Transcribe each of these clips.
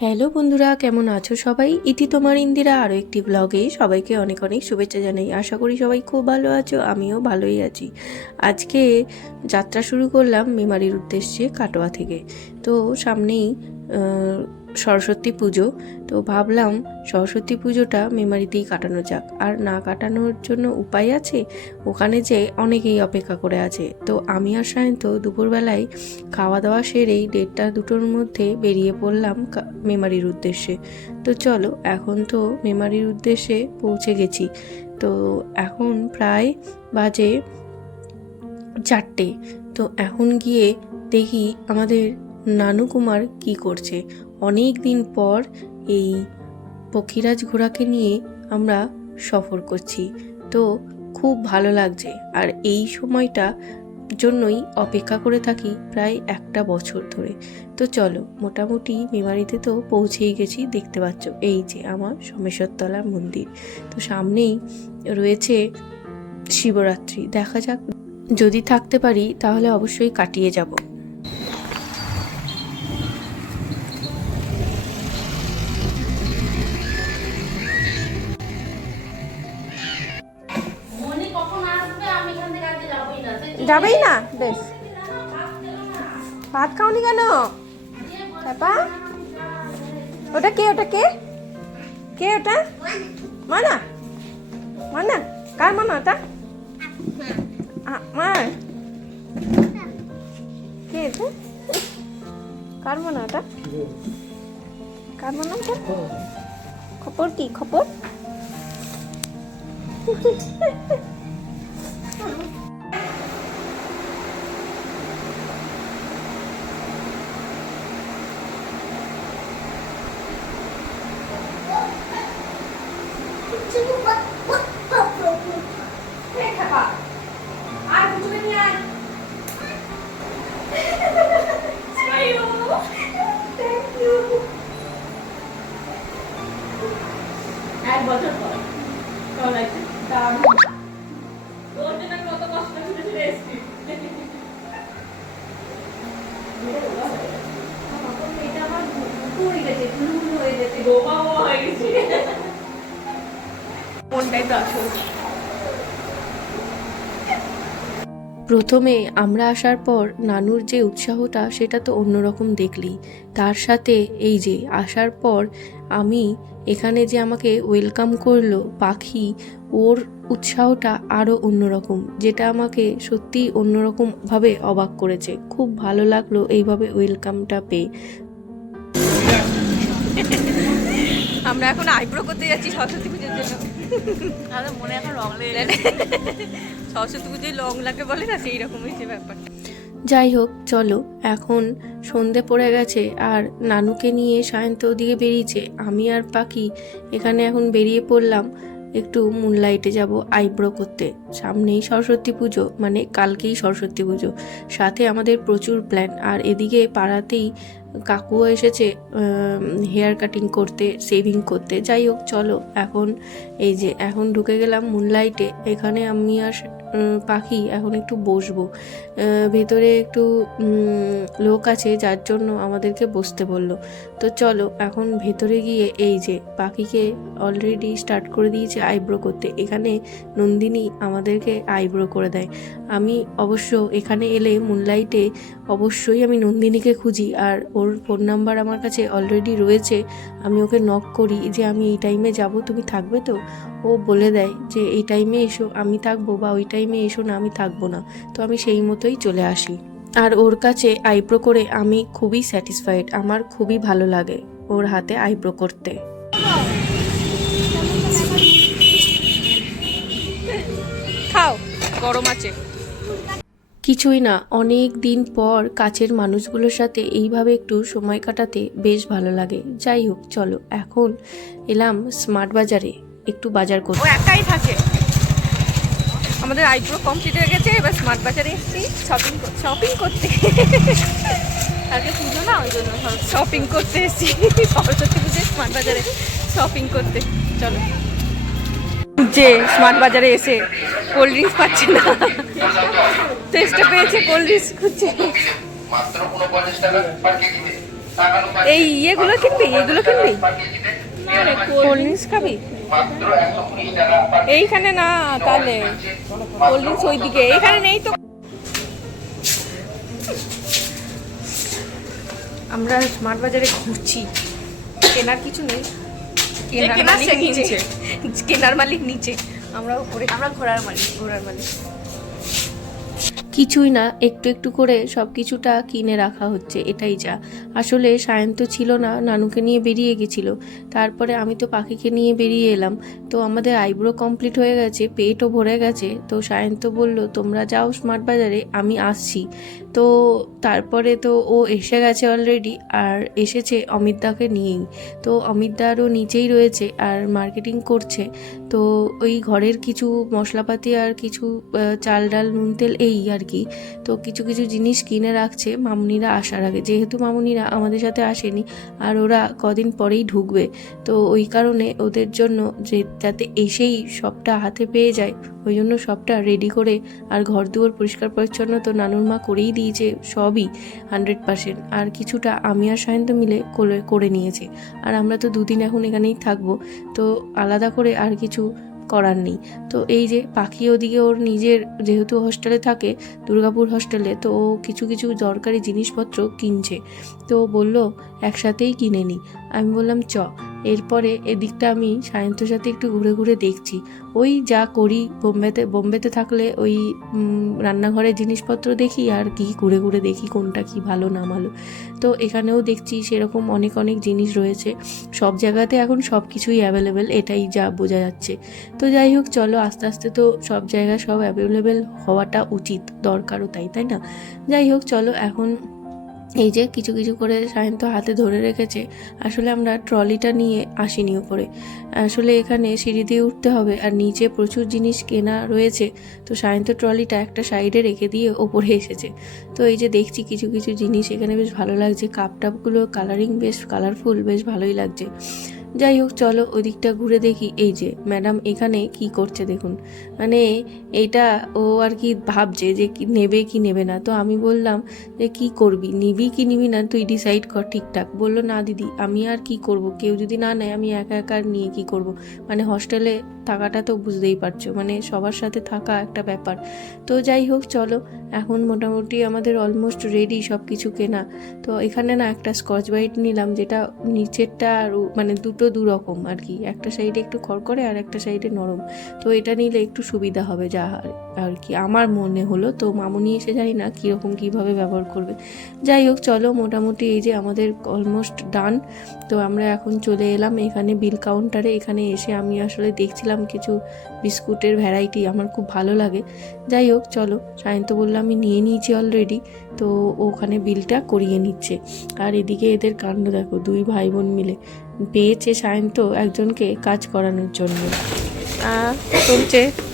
Hello বন্ধুরা, কেমন আছো সবাই? ইতি তোমার ইন্দিরা আরও একটি ব্লগে সবাইকে অনেক অনেক শুভেচ্ছা জানাই। আশা করি সবাই খুব ভালো আছো, আমিও ভালোই আছি। আজকে যাত্রা শুরু করলাম মেমারির উদ্দেশ্যে কাটোয়া থেকে। তো সামনেই সরস্বতী পুজো। তো ভাবলাম সরস্বতী পুজোটা মেমারিতেই কাটানো যাক। আর না কাটানোর জন্য উপায় আছে? ওখানে যে অনেকেই অপেক্ষা করে আছে। তো আমি আর সায়ন্ত দুপুরবেলায় খাওয়া দাওয়া সেরেই দেড়টা দুটোর মধ্যে বেরিয়ে পড়লাম মেমারির উদ্দেশ্যে। তো চলো, এখন তো মেমারির উদ্দেশ্যে পৌঁছে গেছি। তো এখন প্রায় বাজে চারটে। তো এখন গিয়ে দেখি আমাদের নানু কুমার কি করছে? অনেক দিন পর এই পক্ষীরাজ ঘোড়াকে নিয়ে আমরা সফর করছি। তো খুব ভালো লাগছে। আর এই সময়টা জন্যই অপেক্ষা করে থাকি প্রায় একটা বছর ধরে। তো চলো, মোটামুটি মেমারিতে তো পৌঁছেই গেছি, দেখতে পাচ্ছ। এই যে আমার সোমেশ্বরতলা মন্দির। তো সামনেই রয়েছে শিবরাত্রি। দেখা যাক, যদি থাকতে পারি তাহলে অবশ্যই কাটিয়ে যাব। যাবোই না? বেশ। ভাত খাওনি কেন? পাপা ওটা কে ওটা কে? কে ওটা? মানা। মানা। কার মানা ওটা? আ- মার। কে এটা? কার মানা ওটা? কার মানা ওটা? খবর কি? খবর? প্রথমে আমরা আসার পর নানুর যে উৎসাহটা, সেটা তো অন্যরকম দেখলি। তার সাথে এই যে আসার পর আমি এখানে যে আমাকে ওয়েলকাম করল পাখি, ওর উৎসাহটা আরও অন্যরকম, যেটা আমাকে সত্যিই অন্যরকমভাবে অবাক করেছে। খুব ভালো লাগল এইভাবে ওয়েলকামটা পেয়ে। আমরা এখন আইব্রো করতে যাচ্ছি সরস্বতী পুজোর জন্য। আমাদের মনে এখন রং লেগে সরস্বতী পুজোয় লং লাগে বলে না সেই রকমই যে ব্যাপারটা যাই হোক চলো এখন সন্ধে পড়ে গেছে আর নানুকে নিয়ে সায়ন্ত ওদিকে বেরিয়েছে। আমি আর পাখি এখানে এখন বেরিয়ে পড়লাম একটু মুনলাইটে যাব আইব্রো করতে। সামনেই সরস্বতী পুজো মানে কালকেই সরস্বতী পুজো। সাথে আমাদের প্রচুর প্ল্যান আর এদিকে পাড়াতেই কাকুও এসেছে হেয়ার কাটিং করতে সেভিং করতে। যাই হোক, চলো, এখন এই যে, এখন ঢুকে গেলাম মুনলাইটে এখানে আমি আর পাখি, এখন একটু বসবো। ভেতরে একটু লোক আছে, যার জন্য আমাদেরকে বসতে বলল। তো চলো, এখন ভেতরে গিয়ে এই যে, পাখিকে অলরেডি স্টার্ট করে দিয়েছে আইব্রো করতে। এখানে নন্দিনী আমাদেরকে আইব্রো করে দেয়। আমি অবশ্য এখানে এলে মুনলাইটে অবশ্যই আমি নন্দিনীকে খুঁজি, আর ওর ফোন নাম্বার আমার কাছে অলরেডি রয়েছে। আমি ওকে নক করি যে, আমি এই টাইমে যাব, তুমি থাকবে তো? ও বলে দেয় যে, এই টাইমে এসো, আমি থাকব বা ওই টাইমে এসো না আমি থাকব না। তো আমি সেই মতোই চলে আসি। আর ওর কাছে আইব্রো করে আমি খুবই স্যাটিসফাইড আমার খুবই ভালো লাগে ওর হাতে আইব্রো করতে। খাও গরম আছে। কিছুই না অনেক দিন পর কাছের মানুষগুলোর সাথে এইভাবে একটু সময় কাটাতে বেশ ভালো লাগে। যাই হোক চলো এখন এলাম স্মার্ট বাজারে একটু বাজার করতে। একাই থাকে। আমাদের আইব্রো কমপ্লিট হয়ে গেছে এবার স্মার্ট বাজারে এসেছি শপিং শপিং করতে। আজকে পুজো না ওই জন্য শপিং করতে এসেছি। সরস্বতী পুজো স্মার্ট বাজারে শপিং করতে। চলো। যে স্মার্ট বাজারে এসে কোল্ড ড্রিঙ্কস পাচ্ছে না টেস্টে পেয়েছে কোল্ড ড্রিঙ্কস খুঁজছে। এই ইয়েগুলো কিনবি এগুলো কিনবি? কোল্ড ড্রিঙ্কস খাবি? এইখানে না তাহলে কোল্ড ড্রিঙ্কস ওইদিকে। এখানে নেই তো। আমরা স্মার্ট বাজারে ঘুরছি। কেনার কিছু নেই। কেনার মালিক নিচে। কেনার মালিক নিচে। আমরা উপরে আমরা ঘোরার মালিক ঘোরার মালিক। কিছুই না, একটু একটু করে সব কিছুটা কিনে রাখা হচ্ছে, এটাই যা। আসলে সায়ন্ত ছিল না, নানুকে নিয়ে বেরিয়ে গেছিল। তারপরে আমি তো পাখিকে নিয়ে বেরিয়ে এলাম। তো আমাদের আইব্রো কমপ্লিট হয়ে গেছে, পেটও ভরে গেছে। তো সায়ন্ত বলল, তোমরা যাও স্মার্ট বাজারে, আমি আসছি। তো তারপরে তো ও এসে গেছে অলরেডি আর এসেছে অমিতদাকে নিয়েই। তো অমিতদারও নিচেই রয়েছে আর মার্কেটিং করছে। তো ওই ঘরের কিছু মশলাপাতি আর কিছু চাল, ডাল, নুন, তেল, এই আর কি? তো কিছু কিছু জিনিস কিনে রাখছে মামুনিরা আসার আগে। যেহেতু মামুনিরা আমাদের সাথে আসেনি, আর ওরা কদিন পরেই ঢুকবে, তো ওই কারণে ওদের জন্য যে যাতে এসেই সবটা হাতে পেয়ে যায়, ওই জন্য সবটা রেডি করে আর ঘর দুয়ার পরিষ্কার পরিচ্ছন্ন তো নানুর মা করেই দিয়েছে সবই হান্ড্রেড পার্সেন্ট আর কিছুটা আমি আর সায়ন্ত মিলে করে করে নিয়েছে। আর আমরা তো দুদিন এখন এখানেই থাকব, তো আলাদা করে আর কিছু করার নেই। তো এই যে পাখি ওদিকে ওর নিজের যেহেতু হোস্টেলে থাকে, দুর্গাপুর হোস্টেলে তো ও কিছু কিছু দরকারি জিনিসপত্র কিনছে। তো ও বলল, একসাথেই কিনে নিই আমি বললাম, চ। এরপরে এদিকটা আমি সায়ন্তর সাথে একটু ঘুরে ঘুরে দেখছি। ওই যা করি, বোম্বেতে বোম্বেতে থাকলে ওই রান্নাঘরের জিনিসপত্র দেখি আর কি ঘুরে ঘুরে দেখি কোনটা কি ভালো না ভালো। তো এখানেও দেখছি সেরকম অনেক অনেক জিনিস রয়েছে। সব জায়গাতে এখন সব কিছুই অ্যাভেলেবেল এটাই যা বোঝা যাচ্ছে। তো যাই হোক, চলো আস্তে আস্তে তো সব জায়গায় সব অ্যাভেলেবেল হওয়াটা উচিত, দরকারও তাই তাই না? যাই হোক, চলো এখন এই যে কিছু কিছু করে সায়ন্ত হাতে ধরে রেখেছে, আসলে আমরা ট্রলিটা নিয়ে আসিনি উপরে। আসলে এখানে সিঁড়ি দিয়ে উঠতে হবে আর নিচে প্রচুর জিনিস কেনা রয়েছে, তো সায়ন্ত ট্রলিটা একটা সাইডে রেখে দিয়ে ওপরে এসেছে। তো এই যে দেখছি কিছু কিছু জিনিস, এখানে বেশ ভালো লাগছে কাপ টাপগুলো কালারিং বেশ কালারফুল বেশ ভালোই লাগছে। যাই হোক, চলো ওদিকটা ঘুরে দেখি। এই যে, ম্যাডাম এখানে কি করছে দেখুন। মানে এইটা ও আর কি ভাবছে যে কি নেবে কি নেবে না। তো আমি বললাম যে, কি করবি? নিবি কি নিবি না? তুই ডিসাইড কর ঠিকঠাক। বলল, না দিদি, আমি আর কি করব? কেউ যদি না নেয়, আমি একা একা নিয়ে কি করব? মানে হস্টেলে থাকাটা তো বুঝতেই পারছ। মানে সবার সাথে থাকা একটা ব্যাপার। তো যাই হোক, চলো। এখন মোটামুটি আমাদের অলমোস্ট রেডি সব কিছু কেনা। তো এখানে না একটা স্কচ ব্রাইট নিলাম, যেটা নিচেরটা আর মানে মানে দুটো দু রকম আর কি। একটা সাইডে একটু খড়খড়ে আর একটা সাইডে নরম। তো এটা নিলে একটু সুবিধা হবে যা আর- কি, আমার মনে হলো। তো মামুনি এসে জানি না কীরকম, কীভাবে ব্যবহার করবে। যাই হোক, চলো মোটামুটি এই যে আমাদের অলমোস্ট ডান তো আমরা এখন চলে এলাম এখানে বিল কাউন্টারে এখানে এসে আমি আসলে দেখছিলাম কিছু বিস্কুটের ভ্যারাইটি আমার খুব ভালো লাগে। যাই হোক, চলো সায়ন্ত বলল আমি নিয়ে নিয়েছি অলরেডি তো ওখানে বিলটা করিয়ে নিচ্ছে। আর এদিকে এদের কাণ্ড দেখো, দুই ভাই বোন মিলে। পেয়েছে সায়ন্ত একজনকে কাজ করানোর জন্য। চলছে।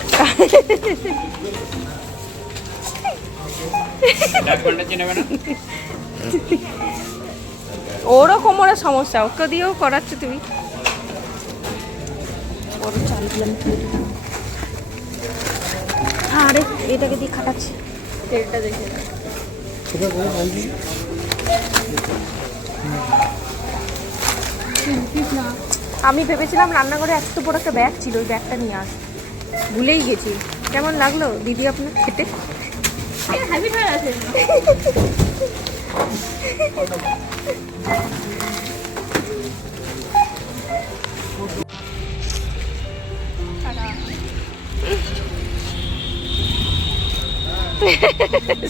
ওরও কোমরের সমস্যা ওকে দিয়েও করাচ্ছ তুমি। বড় চাল দিলাম আরে এটাকে দিয়ে খাটাচ্ছি। তেলটা দেখে। আমি ভেবেছিলাম রান্নাঘরে এত বড় একটা ব্যাগ ছিল ওই ব্যাগটা নিয়ে আস ভুলেই গেছি কেমন লাগল দিদি আপনার খেতে।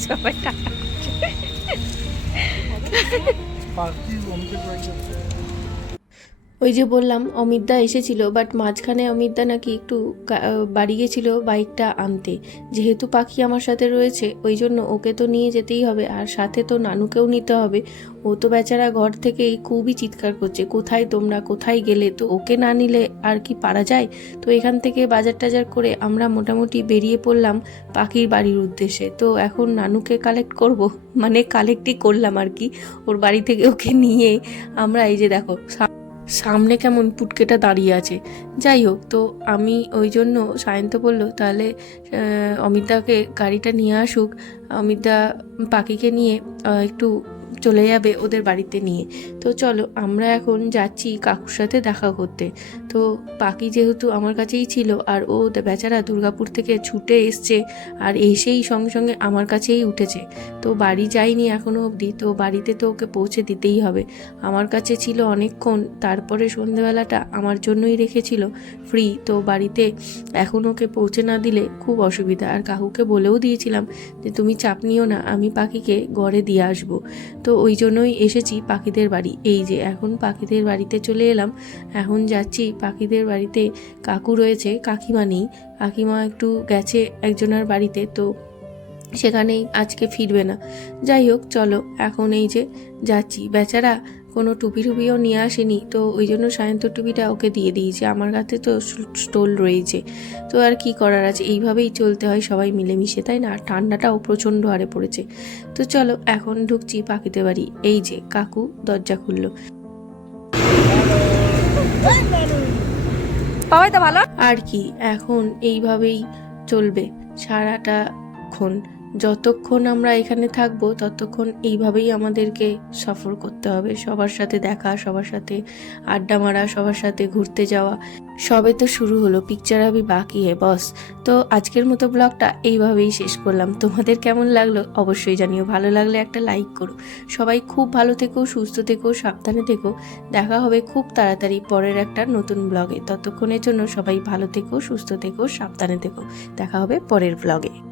সবাই টাটা ওই যে বললাম, অমিতদা এসেছিল বাট মাঝখানে অমিতদা নাকি একটু বাড়ি গেছিল বাইকটা আনতে। যেহেতু পাখি আমার সাথে রয়েছে, ওই জন্য ওকে তো নিয়ে যেতেই হবে, আর সাথে তো নানুকেও নিতে হবে। ও তো বেচারা ঘর থেকেই খুবই চিৎকার করছে, কোথায় তোমরা? কোথায় গেলে? তো ওকে না নিলে আর কি পারা যায়? তো এখান থেকে বাজার টাজার করে আমরা মোটামুটি বেরিয়ে পড়লাম পাখির বাড়ির উদ্দেশ্যে। তো এখন নানুকে কালেক্ট করব মানে কালেক্টই করলাম আর কি, ওর বাড়ি থেকে ওকে নিয়ে। আমরা এই যে দেখো সামনে কেমন পুটকেটা দাঁড়িয়ে আছে। যাই হোক, তো আমি ওই জন্য সায়ন্ত বলল, তাহলে অমিতাকে গাড়িটা নিয়ে আসুক। অমিতা পাখিকে নিয়ে একটু চলে যাবে ওদের বাড়িতে নিয়ে। তো চলো, আমরা এখন যাচ্ছি কাকুর সাথে দেখা করতে। তো পাখি যেহেতু আমার কাছেই ছিল আর ও বেচারা দুর্গাপুর থেকে ছুটে এসছে আর এসেই সঙ্গে সঙ্গে আমার কাছেই উঠেছে। তো বাড়ি যাইনি এখনও অবধি, তো বাড়িতে তো ওকে পৌঁছে দিতেই হবে। আমার কাছে ছিল অনেকক্ষণ, তারপরে সন্ধেবেলাটা আমার জন্যই রেখেছিল ফ্রি তো বাড়িতে এখন ওকে পৌঁছে না দিলে খুব অসুবিধা। আর কাকুকে বলেও দিয়েছিলাম যে, তুমি চাপ নিও না, আমি পাখিকে গড়ে দিয়ে আসব। তো ওই জন্যই এসেছি পাখিদের বাড়ি। এই যে, এখন পাখিদের বাড়িতে চলে এলাম। এখন যাচ্ছি পাখিদের বাড়িতে কাকু রয়েছে, কাকিমা নেই। কাকিমা একটু গেছে একজনের বাড়িতে, তো সেখানেই আজকে ফিরবে না। যাই হোক, চলো, এখন এই যে যাচ্ছি। বেচারা কোনো টুপি টুপিও নিয়ে আসেনি, তো ওই জন্য সায়ন্ত টুপিটা ওকে দিয়ে দিয়েছে। আমার কাছে তো স্টোল রয়েছে। তো আর কি করার আছে? এইভাবেই চলতে হয় সবাই মিলেমিশে, তাই না? ঠান্ডাটাও প্রচণ্ড হারে পড়েছে। তো চলো, এখন ঢুকছি পাখিতে বাড়ি। এই যে, কাকু দরজা খুললো। বাবাই তো ভালো। আর কি এখন এইভাবেই চলবে সারাটাক্ষণ যতক্ষণ আমরা এখানে থাকব, ততক্ষণ এইভাবেই আমাদেরকে সফর করতে হবে। সবার সাথে দেখা, সবার সাথে আড্ডা মারা, সবার সাথে ঘুরতে যাওয়া। সবে তো শুরু হলো পিকচার আবি বাকি হে বস তো আজকের মতো ব্লগটা এইভাবেই শেষ করলাম। তোমাদের কেমন লাগল অবশ্যই জানিও। ভালো লাগলে একটা লাইক করো। সবাই খুব ভালো থেকো, সুস্থ থেকো, সাবধানে থেকো। দেখা হবে খুব তাড়াতাড়ি পরের একটা নতুন ব্লগে ততক্ষণের জন্য সবাই ভালো থেকো, সুস্থ থেকো, সাবধানে থেকো। দেখা হবে পরের ব্লগে